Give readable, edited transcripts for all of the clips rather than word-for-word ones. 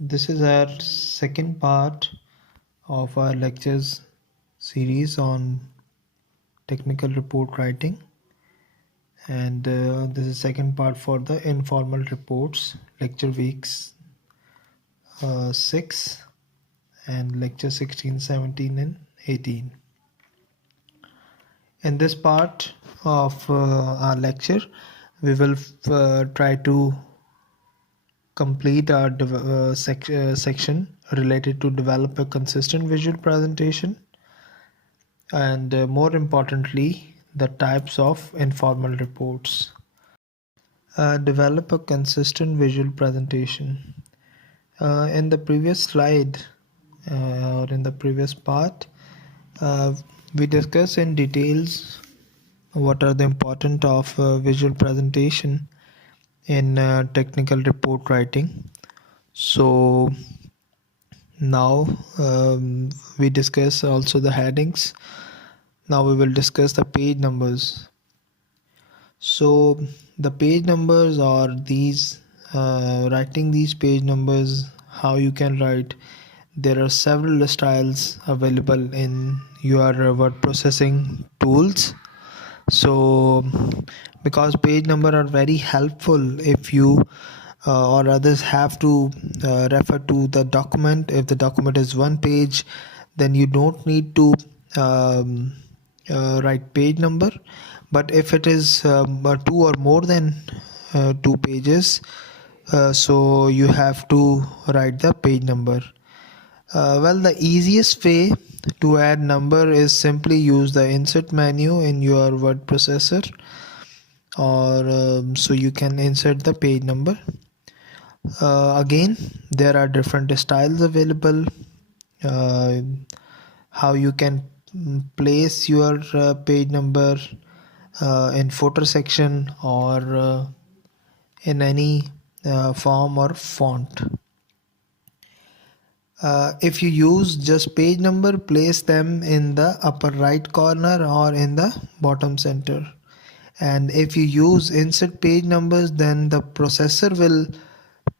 This is our second part of our lectures series on technical report writing, and this is second part for the informal reports, lecture weeks 6 and lecture 16, 17 and 18. In this part of our lecture, we will try to complete our section related to develop a consistent visual presentation, and more importantly, the types of informal reports. Develop a consistent visual presentation. In the previous slide or in the previous part, we discussed in details what are the importance of visual presentation in technical report writing. So now we discuss also the headings. Now we will discuss the page numbers. So the page numbers are these, writing these page numbers, how you can write. There are several styles available in your word processing tools. So because page number are very helpful if you or others have to refer to the document. If the document is one page, then you don't need to write page number. But if it is two or more than 2 pages, so you have to write the page number. Well, the easiest way to add number is simply use the insert menu in your word processor, or so you can insert the page number. Again, there are different styles available. How you can place your page number in footer section or in any form or font. If you use just page number, place them in the upper right corner or in the bottom center. And if you use insert page numbers, then the processor will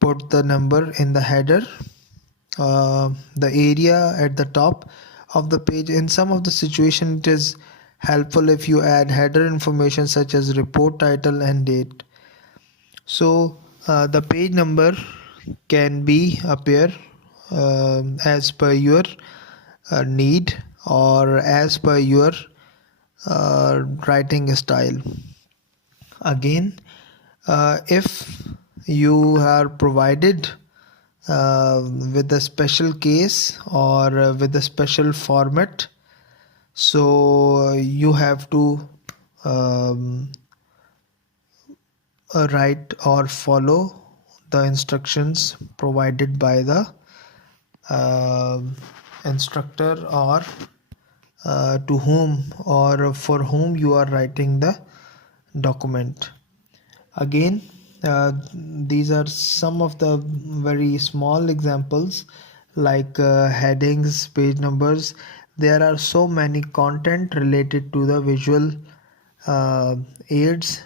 put the number in the header, the area at the top of the page. In some of the situation, it is helpful if you add header information such as report title and date. So the page number can be appear as per your need or as per your writing style. Again, if you are provided with a special case or with a special format, so you have to write or follow the instructions provided by the instructor, or to whom or for whom you are writing the document. Again, these are some of the very small examples like headings, page numbers. There are so many content related to the visual aids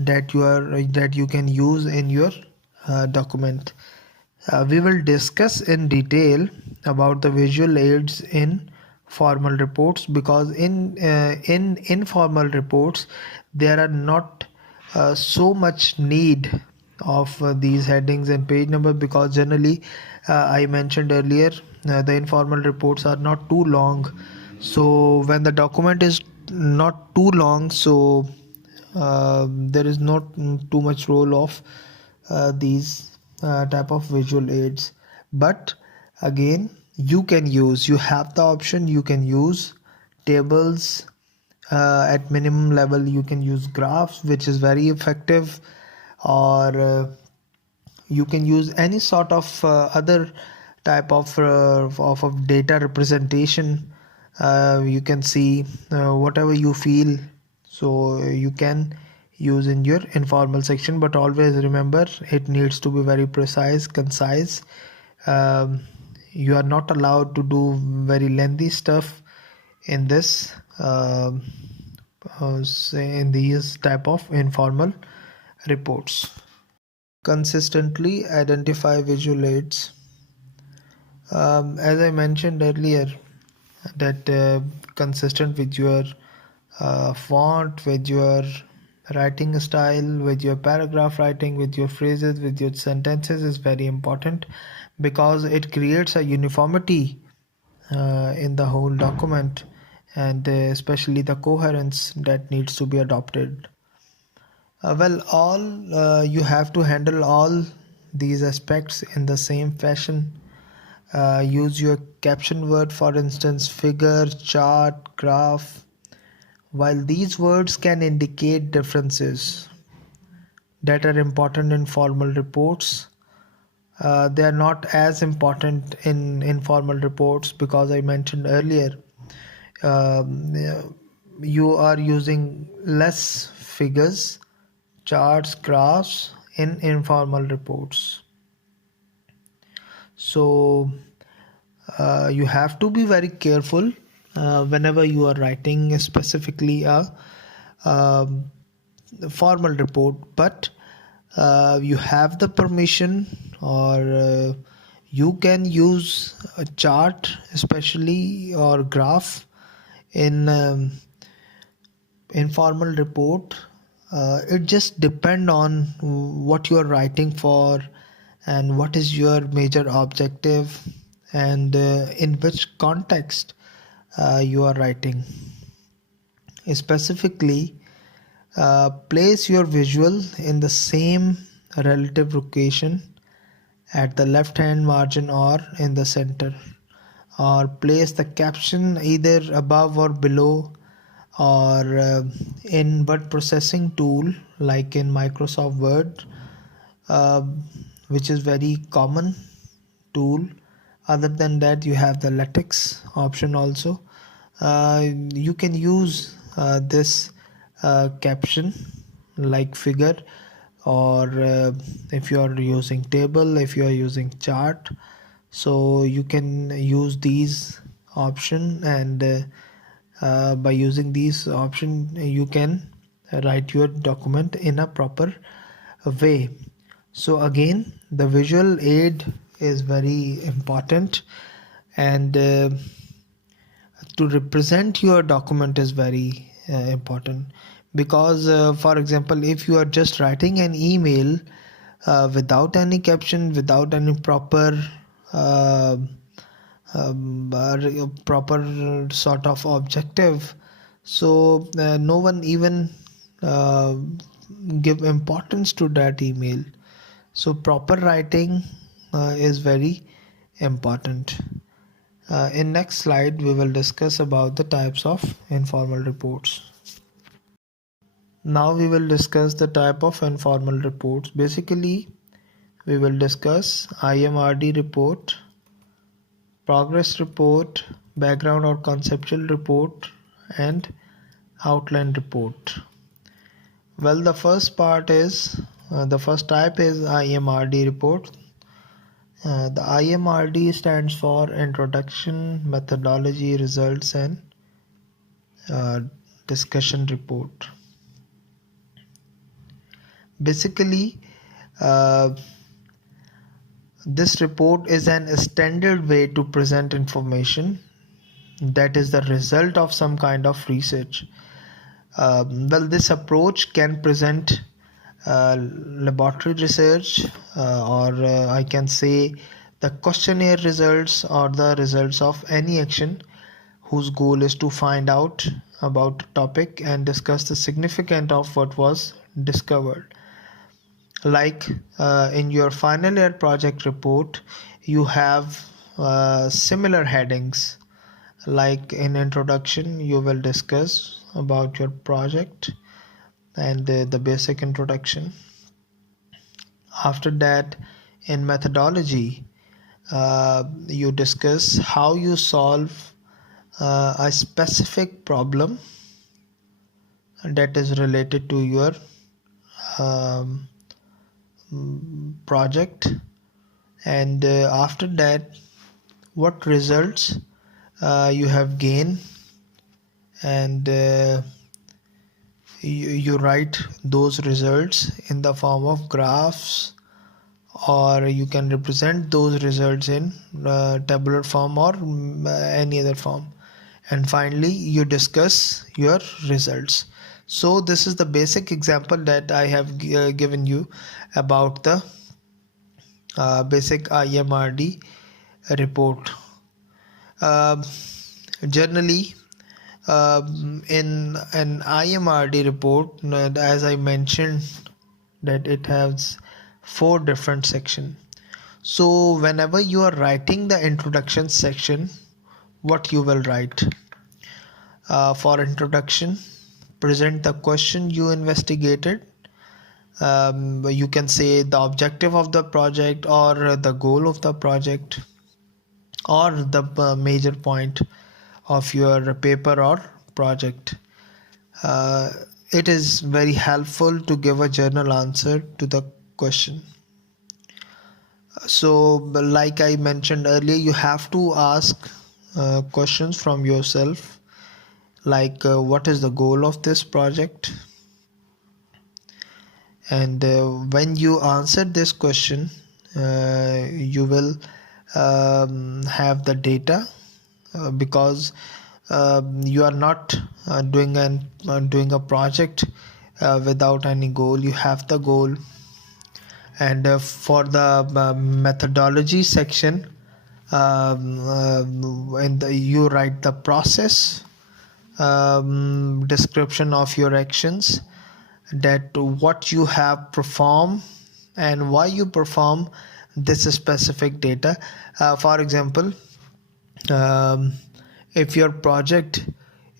that you can use in your document. We will discuss in detail about the visual aids in formal reports, because in informal reports there are not so much need of these headings and page number, because generally I mentioned earlier, the informal reports are not too long. So when the document is not too long, so there is not too much role of these type of visual aids. But again, you have the option, you can use tables. At minimum level, you can use graphs, which is very effective, or you can use any sort of other type of data representation. You can see whatever you feel, so you can use in your informal section. But always remember, it needs to be very precise, concise. You are not allowed to do very lengthy stuff in this in these type of informal reports. Consistently identify visual aids. As I mentioned earlier, that consistent with your font, with your writing style, with your paragraph writing, with your phrases, with your sentences is very important, because it creates a uniformity in the whole document, and especially the coherence that needs to be adopted. All you have to handle all these aspects in the same fashion. Use your caption word, for instance, figure, chart, graph. While these words can indicate differences that are important in formal reports, they are not as important in informal reports, because I mentioned earlier, um, you are using less figures, charts, graphs in informal reports. So you have to be very careful whenever you are writing specifically a um, formal report, but you have the permission, or you can use a chart especially, or graph in informal report. It just depend on what you are writing for, and what is your major objective, and in which context you are writing. Specifically, place your visual in the same relative location at the left hand margin or in the center, or place the caption either above or below, or in word processing tool like in Microsoft Word, uh, which is very common tool. Other than that, you have the latex option also. You can use this caption like figure, or if you are using table, if you are using chart, so you can use these option, and by using these option you can write your document in a proper way. So again, the visual aid is very important, and to represent your document is very important, because for example, if you are just writing an email without any caption, without any proper uh, proper sort of objective, so no one even uh, give importance to that email. So proper writing is very important. In next slide we will discuss about the types of informal reports. Now we will discuss the type of informal reports. Basically, we will discuss IMRD report, progress report, background or conceptual report, and outline report. Well, the first type is IMRD report. The IMRD stands for Introduction, Methodology, Results, and uh, Discussion Report. Basically, uh, this report is an standard way to present information that is the result of some kind of research. This approach can present laboratory research, or I can say the questionnaire results, or the results of any action whose goal is to find out about a topic and discuss the significance of what was discovered. Like in your final year project report, you have similar headings. Like in introduction, you will discuss about your project and the basic introduction. After that, in methodology, you discuss how you solve a specific problem that is related to your um, project, and after that, what results you have gained, and you write those results in the form of graphs, or you can represent those results in tabular form or any other form. And finally you discuss your results. So this is the basic example that I have given you about the basic IMRD report. uh, Generally, in an IMRD report, as I mentioned, that it has 4 different sections. So whenever you are writing the introduction section, what you will write? For introduction, present the question you investigated. You can say the objective of the project, or the goal of the project, or the major point of your paper or project. Uh, it is very helpful to give a journal answer to the question. So, like I mentioned earlier, you have to ask questions from yourself, like what is the goal of this project? And when you answer this question, you will have the data, because you are not doing a project without any goal. You have the goal. And for the methodology section, and you write the process, description of your actions, that what you have performed and why you perform this specific data. For example, um, if your project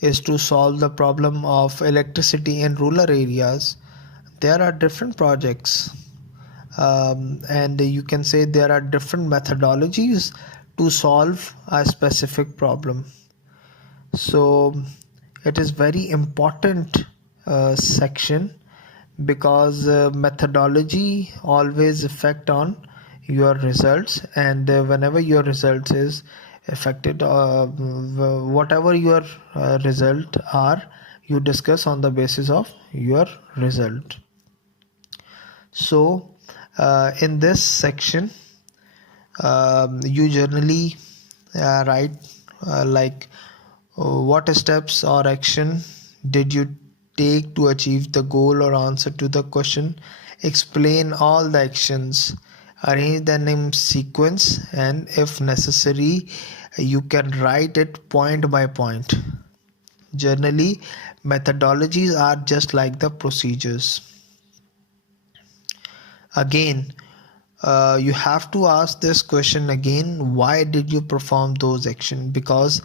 is to solve the problem of electricity in rural areas, there are different projects, and you can say there are different methodologies to solve a specific problem. So it is very important section, because methodology always affect on your results. And whenever your results is affected, whatever your result are, you discuss on the basis of your result. So in this section, you generally write like what steps or action did you take to achieve the goal or answer to the question. Explain all the actions, arrange them in sequence, and if necessary you can write it point by point. Generally, methodologies are just like the procedures. Again, you have to ask this question again: why did you perform those actions? Because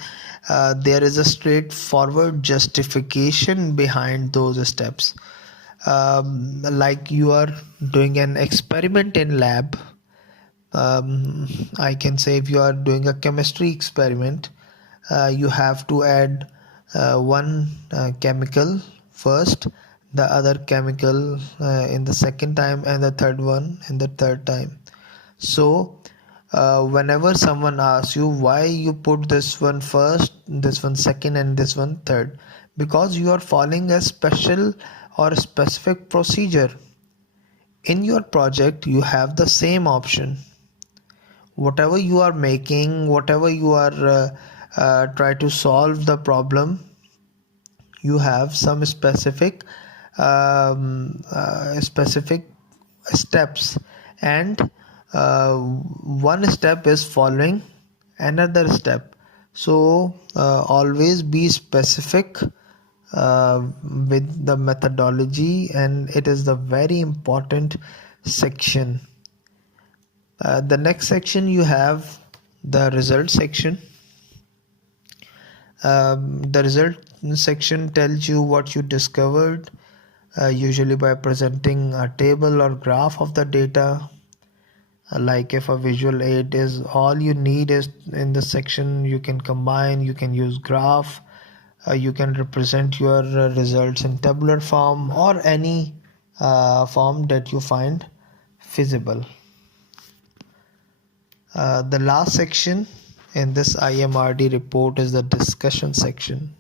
there is a straightforward justification behind those steps. Like you are doing an experiment in lab. I can say if you are doing a chemistry experiment, you have to add one chemical first, the other chemical in the second time, and the third one in the third time. So whenever someone asks you why you put this one first, this one second, and this one third, because you are following a special or specific procedure. In your project you have the same option. Whatever you are making, whatever you are try to solve the problem, you have some specific steps, and one step is following another step. So always be specific with the methodology, and it is the very important section. The next section you have the result section. The result section tells you what you discovered, usually by presenting a table or graph of the data. Like if a visual aid is all you need is in the section, you can combine, you can use graph, you can represent your results in tabular form or any form that you find feasible. The last section in this IMRD report is the discussion section.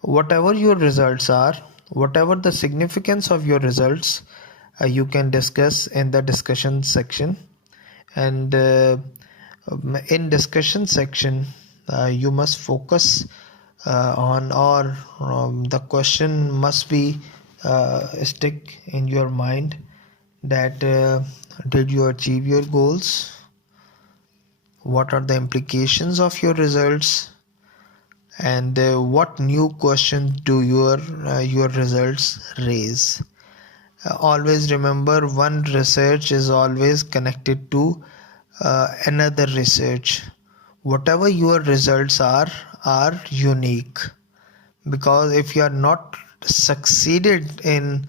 Whatever your results are, whatever the significance of your results, you can discuss in the discussion section. And in discussion section, you must focus on, or the question must be stick in your mind, that did you achieve your goals, what are the implications of your results, and what new questions do your results raise. Always remember, one research is always connected to another research. Whatever your results are unique, because if you are not succeeded in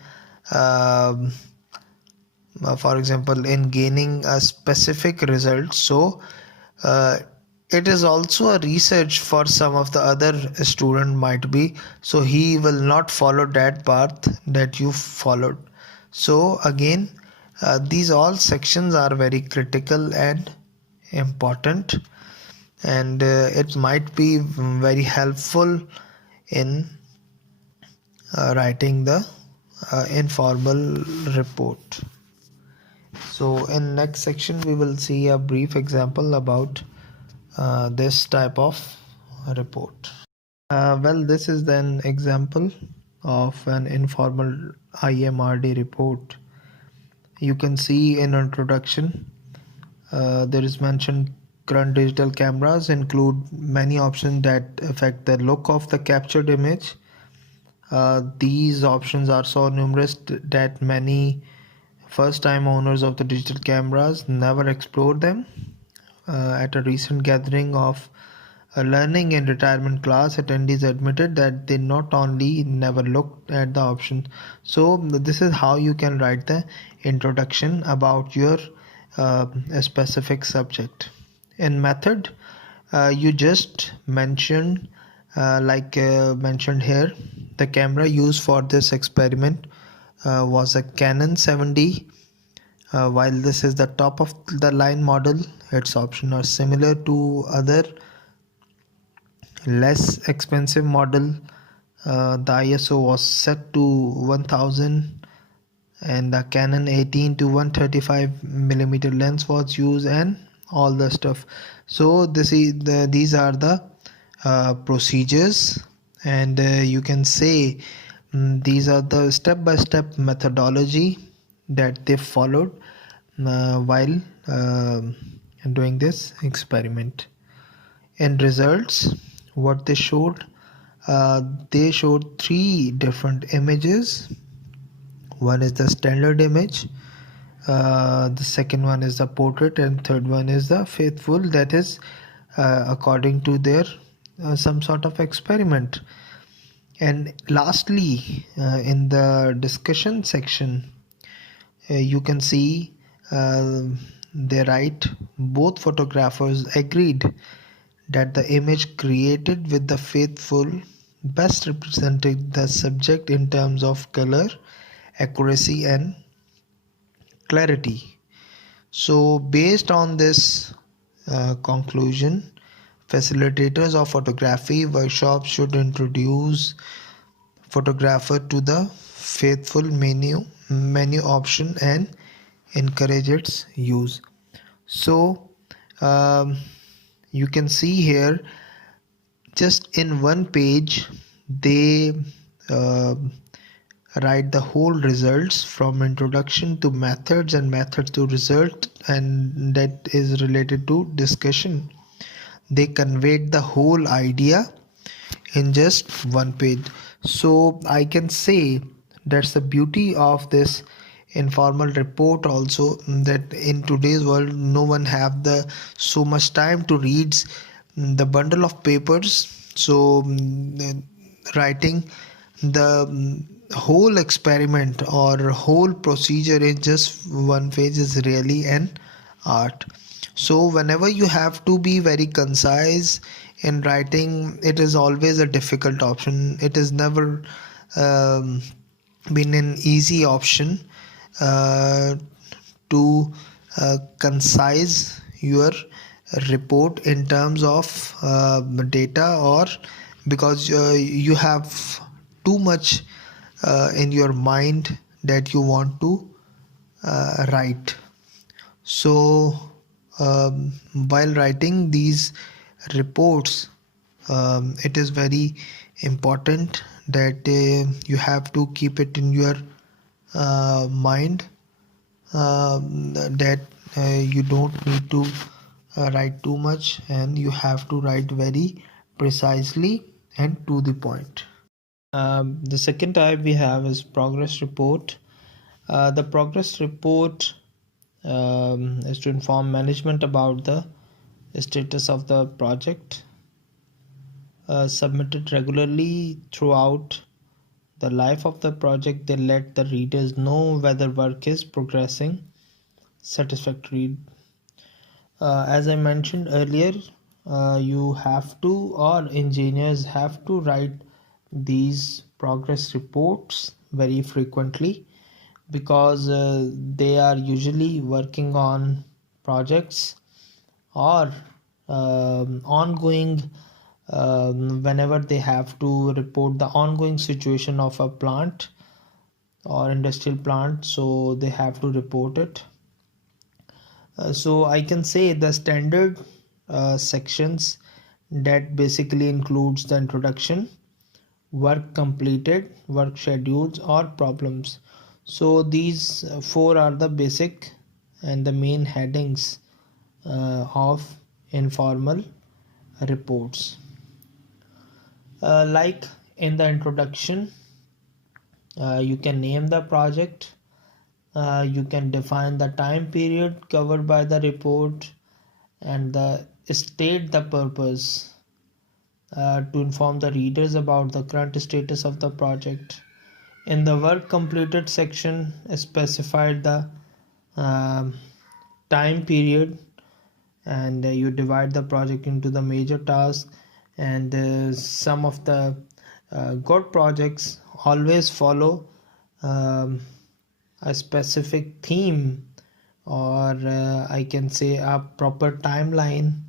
for example in gaining a specific result, so uh, it is also a research for some of the other student might be, so he will not follow that path that you followed. So again, these all sections are very critical and important, and it might be very helpful in writing the informal report. So in next section we will see a brief example about this type of report. Well, this is an example of an informal IMRD report. You can see in introduction there is mentioned current digital cameras include many options that affect the look of the captured image. These options are so numerous that many first time owners of the digital cameras never explored them. At a recent gathering of a learning and retirement class, attendees admitted that they not only never looked at the options. So this is how you can write the introduction about your specific subject. In method, you just mentioned mentioned here, the camera used for this experiment was a Canon 7D. While this is the top of the line model, its options are similar to other less expensive model. The ISO was set to 1000, and the Canon 18 to 135 millimeter lens was used, and all the stuff. So these are the procedures, and you can say these are the step-by-step methodology that they followed while doing this experiment. In results, what they showed three different images. One is the standard image, the second one is the portrait, and third one is the faithful, that is according to their some sort of experiment. And lastly, in the discussion section, you can see they write, both photographers agreed that the image created with the faithful best represented the subject in terms of color, accuracy, and clarity. So based on this conclusion, facilitators of photography workshops should introduce photographer to the faithful menu option and encourage its use. So you can see here, just in one page they uh, write the whole results from introduction to methods and methods to result, and that is related to discussion. They conveyed the whole idea in just one page. So I can say that's the beauty of this informal report also, that in today's world no one have the so much time to read the bundle of papers. So writing the whole experiment or whole procedure in just one page is really an art. So whenever you have to be very concise in writing, it is always a difficult option. It is never um, been an easy option uh, to concise your report in terms of data, or because you have too much in your mind that you want to write. So while writing these reports, it is very important that you have to keep it in your mind, that you don't need to write too much, and you have to write very precisely and to the point. The second type we have is progress report. The progress report is to inform management about the status of the project, submitted regularly throughout the life of the project. They let the readers know whether work is progressing satisfactorily. As I mentioned earlier, you have to, or engineers have to, write these progress reports very frequently, because they are usually working on projects or ongoing, whenever they have to report the ongoing situation of a plant or industrial plant, so they have to report it. So I can say the standard sections that basically includes the introduction, work completed, work schedules or problems. So these four are the basic and the main headings of informal reports. Like in the introduction, you can name the project, you can define the time period covered by the report, and state the purpose, to inform the readers about the current status of the project. In the work completed section, specified the um, time period, and you divide the project into the major tasks, and some of the good projects always follow um, a specific theme, or I can say a proper timeline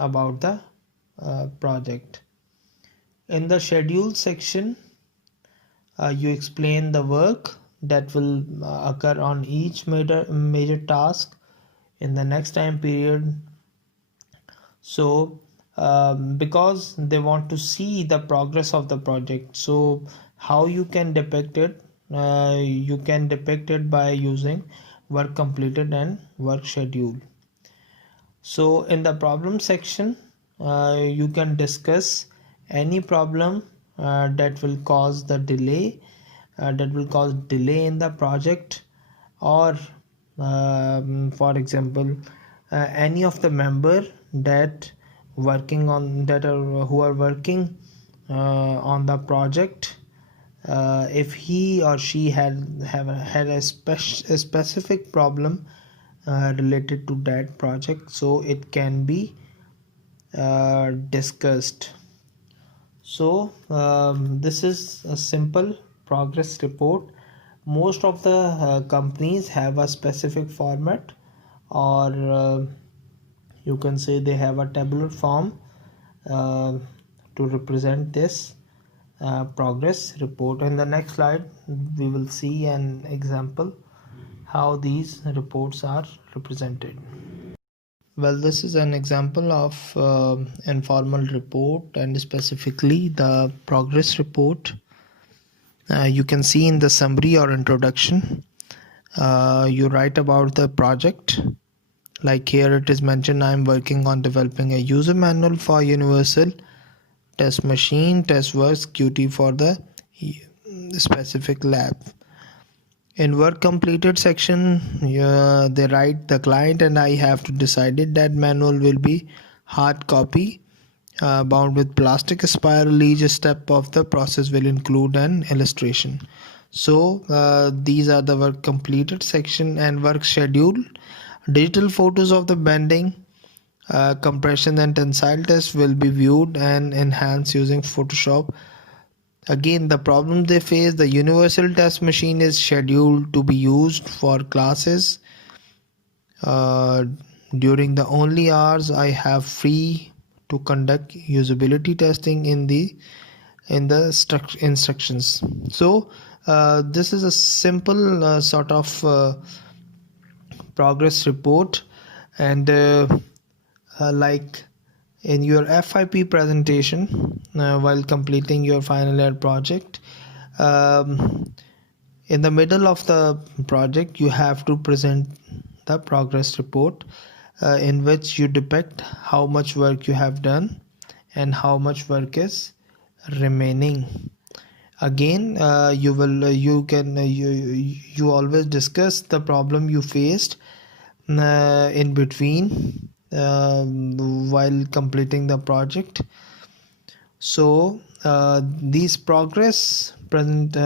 about the project. In the schedule section, you explain the work that will occur on each major task in the next time period. So because they want to see the progress of the project, so how you can depict it? You can depict it by using work completed and work schedule. So in the problem section, you can discuss any problem that will cause the delay, that will cause delay in the project, or for example, any of the member that working on that are who are working on the project, if he or she had a specific problem related to that project, so it can be discussed. So this is a simple progress report. Most of the companies have a specific format, or you can say they have a tabular form uh, to represent this progress report. In the next slide, we will see an example how these reports are represented. Well, this is an example of informal report, and specifically the progress report. You can see in the summary or introduction, you write about the project. Like here it is mentioned, I am working on developing a user manual for universal test machine, test works QT for the specific lab. In work completed section, they write the client and I have to decide it that manual will be hard copy, bound with plastic spiral. Each step of the process will include an illustration. So these are the work completed section. And work schedule, digital photos of the bending, compression and tensile test will be viewed and enhanced using Photoshop. Again, the problem they face, the universal test machine is scheduled to be used for classes uh, during the only hours I have free to conduct usability testing in the in the instructions. So this is a simple sort of progress report, and like in your FIP presentation while completing your final year project, in the middle of the project you have to present the progress report, in which you depict how much work you have done and how much work is remaining. Again, you always discuss the problem you faced in between while completing the project. So these progress present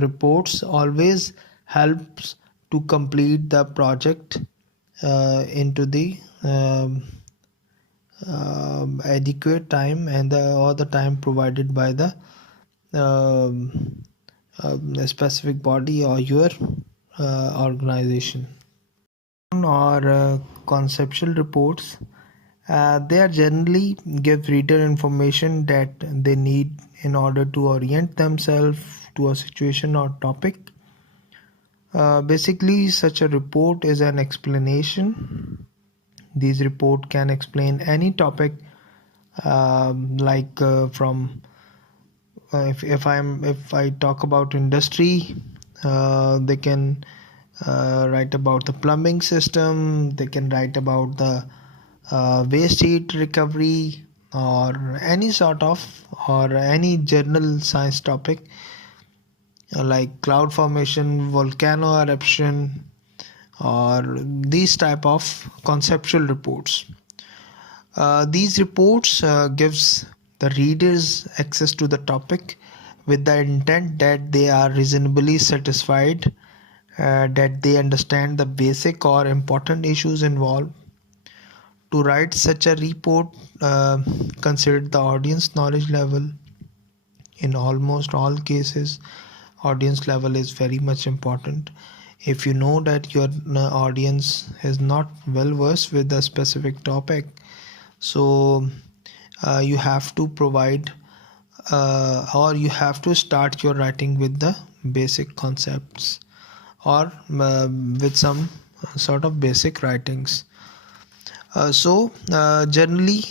reports always helps to complete the project into the adequate time and all the time provided by the specific body or your organization. Or conceptual reports, they are generally give reader information that they need in order to orient themselves to a situation or topic. Basically, such a report is an explanation. These report can explain any topic, like from if I talk about industry, they can write about the plumbing system. They can write about the waste heat recovery, or any sort of, or any general science topic like cloud formation, volcano eruption, or these type of conceptual reports. These reports gives the readers access to the topic with the intent that they are reasonably satisfied, that they understand the basic or important issues involved. To write such a report, consider the audience knowledge level. In almost all cases, audience level is very much important. If you know that your audience is not well versed with a specific topic, so you have to provide or you have to start your writing with the basic concepts, or with some sort of basic writings. Generally,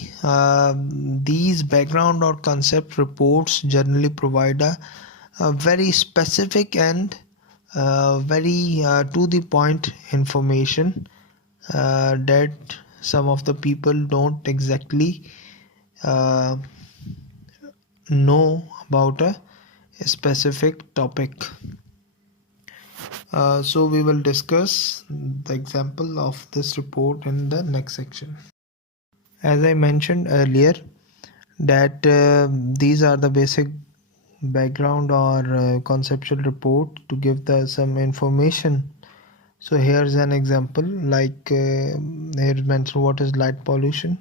these background or concept reports generally provide a very specific and very to the point information that some of the people don't exactly uh, know about a specific topic. So we will discuss the example of this report in the next section. As I mentioned earlier, that these are the basic background or conceptual report to give the some information. So here's an example, like here mentioned what is light pollution.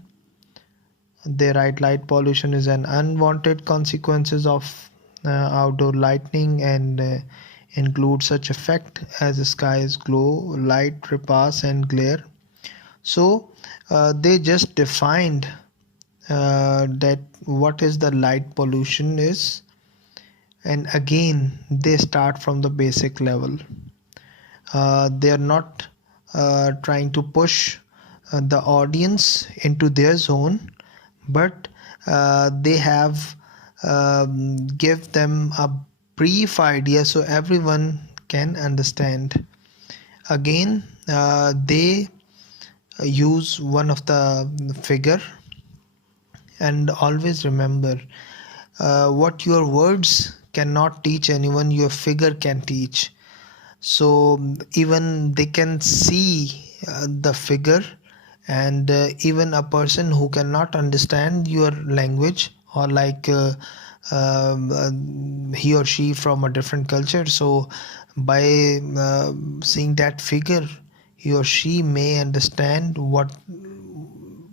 They write light pollution is an unwanted consequences of outdoor lighting, and include such effect as skies glow, light repass and glare. So they just defined that what is the light pollution is, and again they start from the basic level. They are not trying to push the audience into their zone, but they have give them a brief idea so everyone can understand. Again, they use one of the figure, and always remember, what your words cannot teach anyone, your figure can teach. So even they can see the figure, and even a person who cannot understand your language, or like he or she from a different culture, so by seeing that figure, he or she may understand what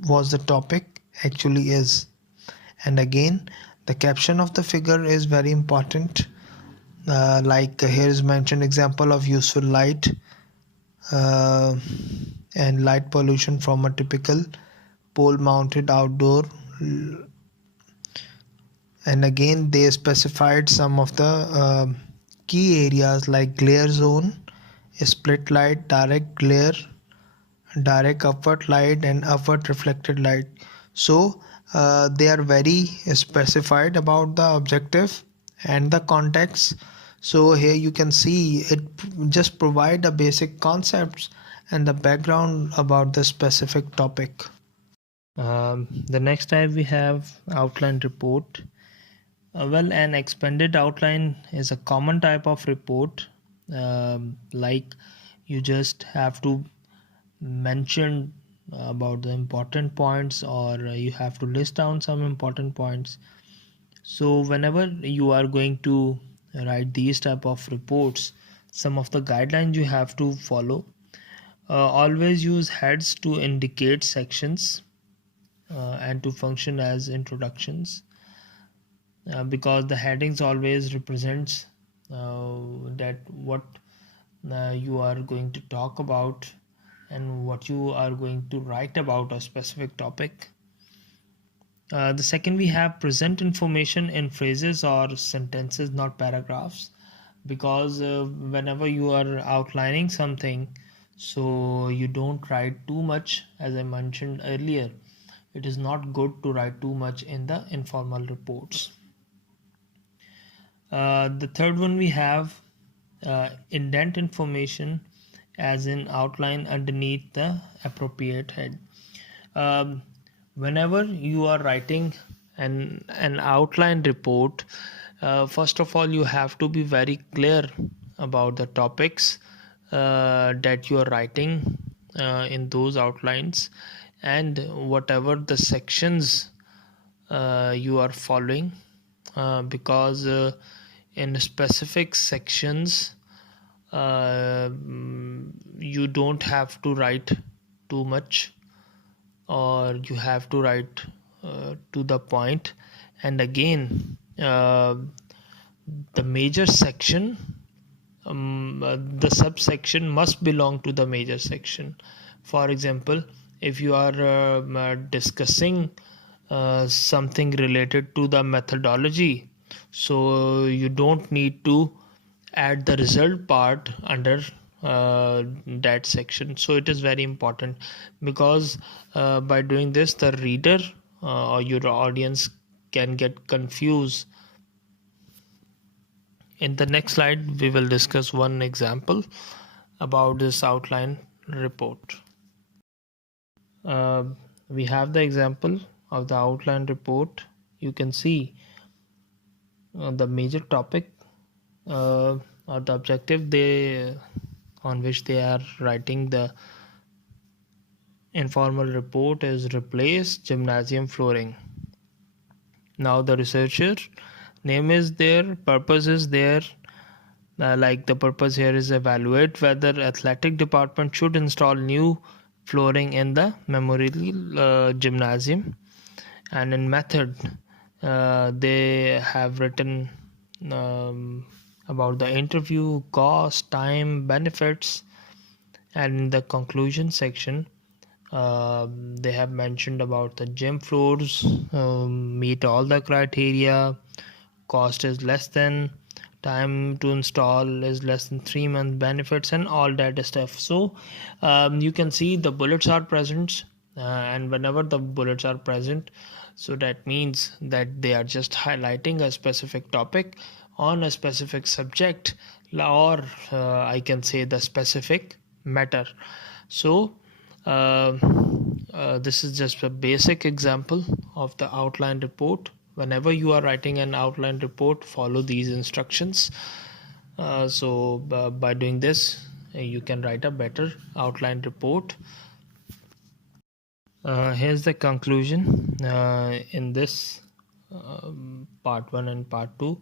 was the topic actually is. And again, the caption of the figure is very important. Like here is mentioned example of useful light uh, and light pollution from a typical pole mounted outdoor And again they specified some of the key areas like glare zone, split light, direct glare, direct upward light and upward reflected light. So they are very specified about the objective and the context. So here you can see it just provide the basic concepts and the background about the specific topic. The next type we have outline report. Well, an expanded outline is a common type of report. Like you just have to mention about the important points, or you have to list down some important points. So whenever you are going to write these type of reports, some of the guidelines you have to follow. Always use heads to indicate sections and to function as introductions, because the headings always represents that what you are going to talk about and what you are going to write about a specific topic. The second, we have present information in phrases or sentences, not paragraphs, because whenever you are outlining something, so you don't write too much. As I mentioned earlier, it is not good to write too much in the informal reports. The third one, we have indent information as in outline underneath the appropriate head. um, Whenever you are writing an outline report, first of all you have to be very clear about the topics that you are writing in those outlines, and whatever the sections you are following, because in specific sections you don't have to write too much, or you have to write to the point. And again, the major section, the subsection must belong to the major section. For example, if you are discussing something related to the methodology, so you don't need to add the result part under that section. So it is very important, because by doing this the reader or your audience can get confused. In the next slide we will discuss one example about this outline report. uh, we have the example of the outline report. You can see the major topic or the objective they on which they are writing the informal report is replace gymnasium flooring. Now the researcher name is there, purpose is there. Like the purpose here is evaluate whether athletic department should install new flooring in the memorial gymnasium. And in method, they have written about the interview, cost, time, benefits. And in the conclusion section, they have mentioned about the gym floors meet all the criteria, cost is less than, time to install is less than 3 months, benefits and all that stuff. So you can see the bullets are present, and whenever the bullets are present, so that means that they are just highlighting a specific topic on a specific subject, or I can say the specific matter. So uh, this is just a basic example of the outline report. Whenever you are writing an outline report, follow these instructions. By doing this, you can write a better outline report. Here's the conclusion. In this part 1 and part 2,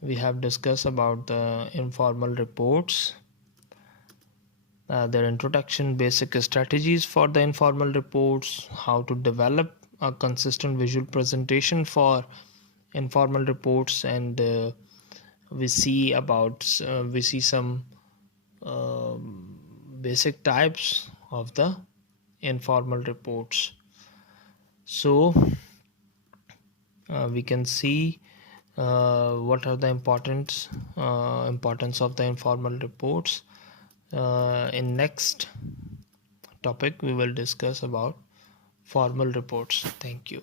we have discussed about the informal reports, their introduction, basic strategies for the informal reports, how to develop a consistent visual presentation for informal reports, and we see some basic types of the informal reports. So we can see what are the importance of the informal reports. In next topic we will discuss about formal reports. Thank you.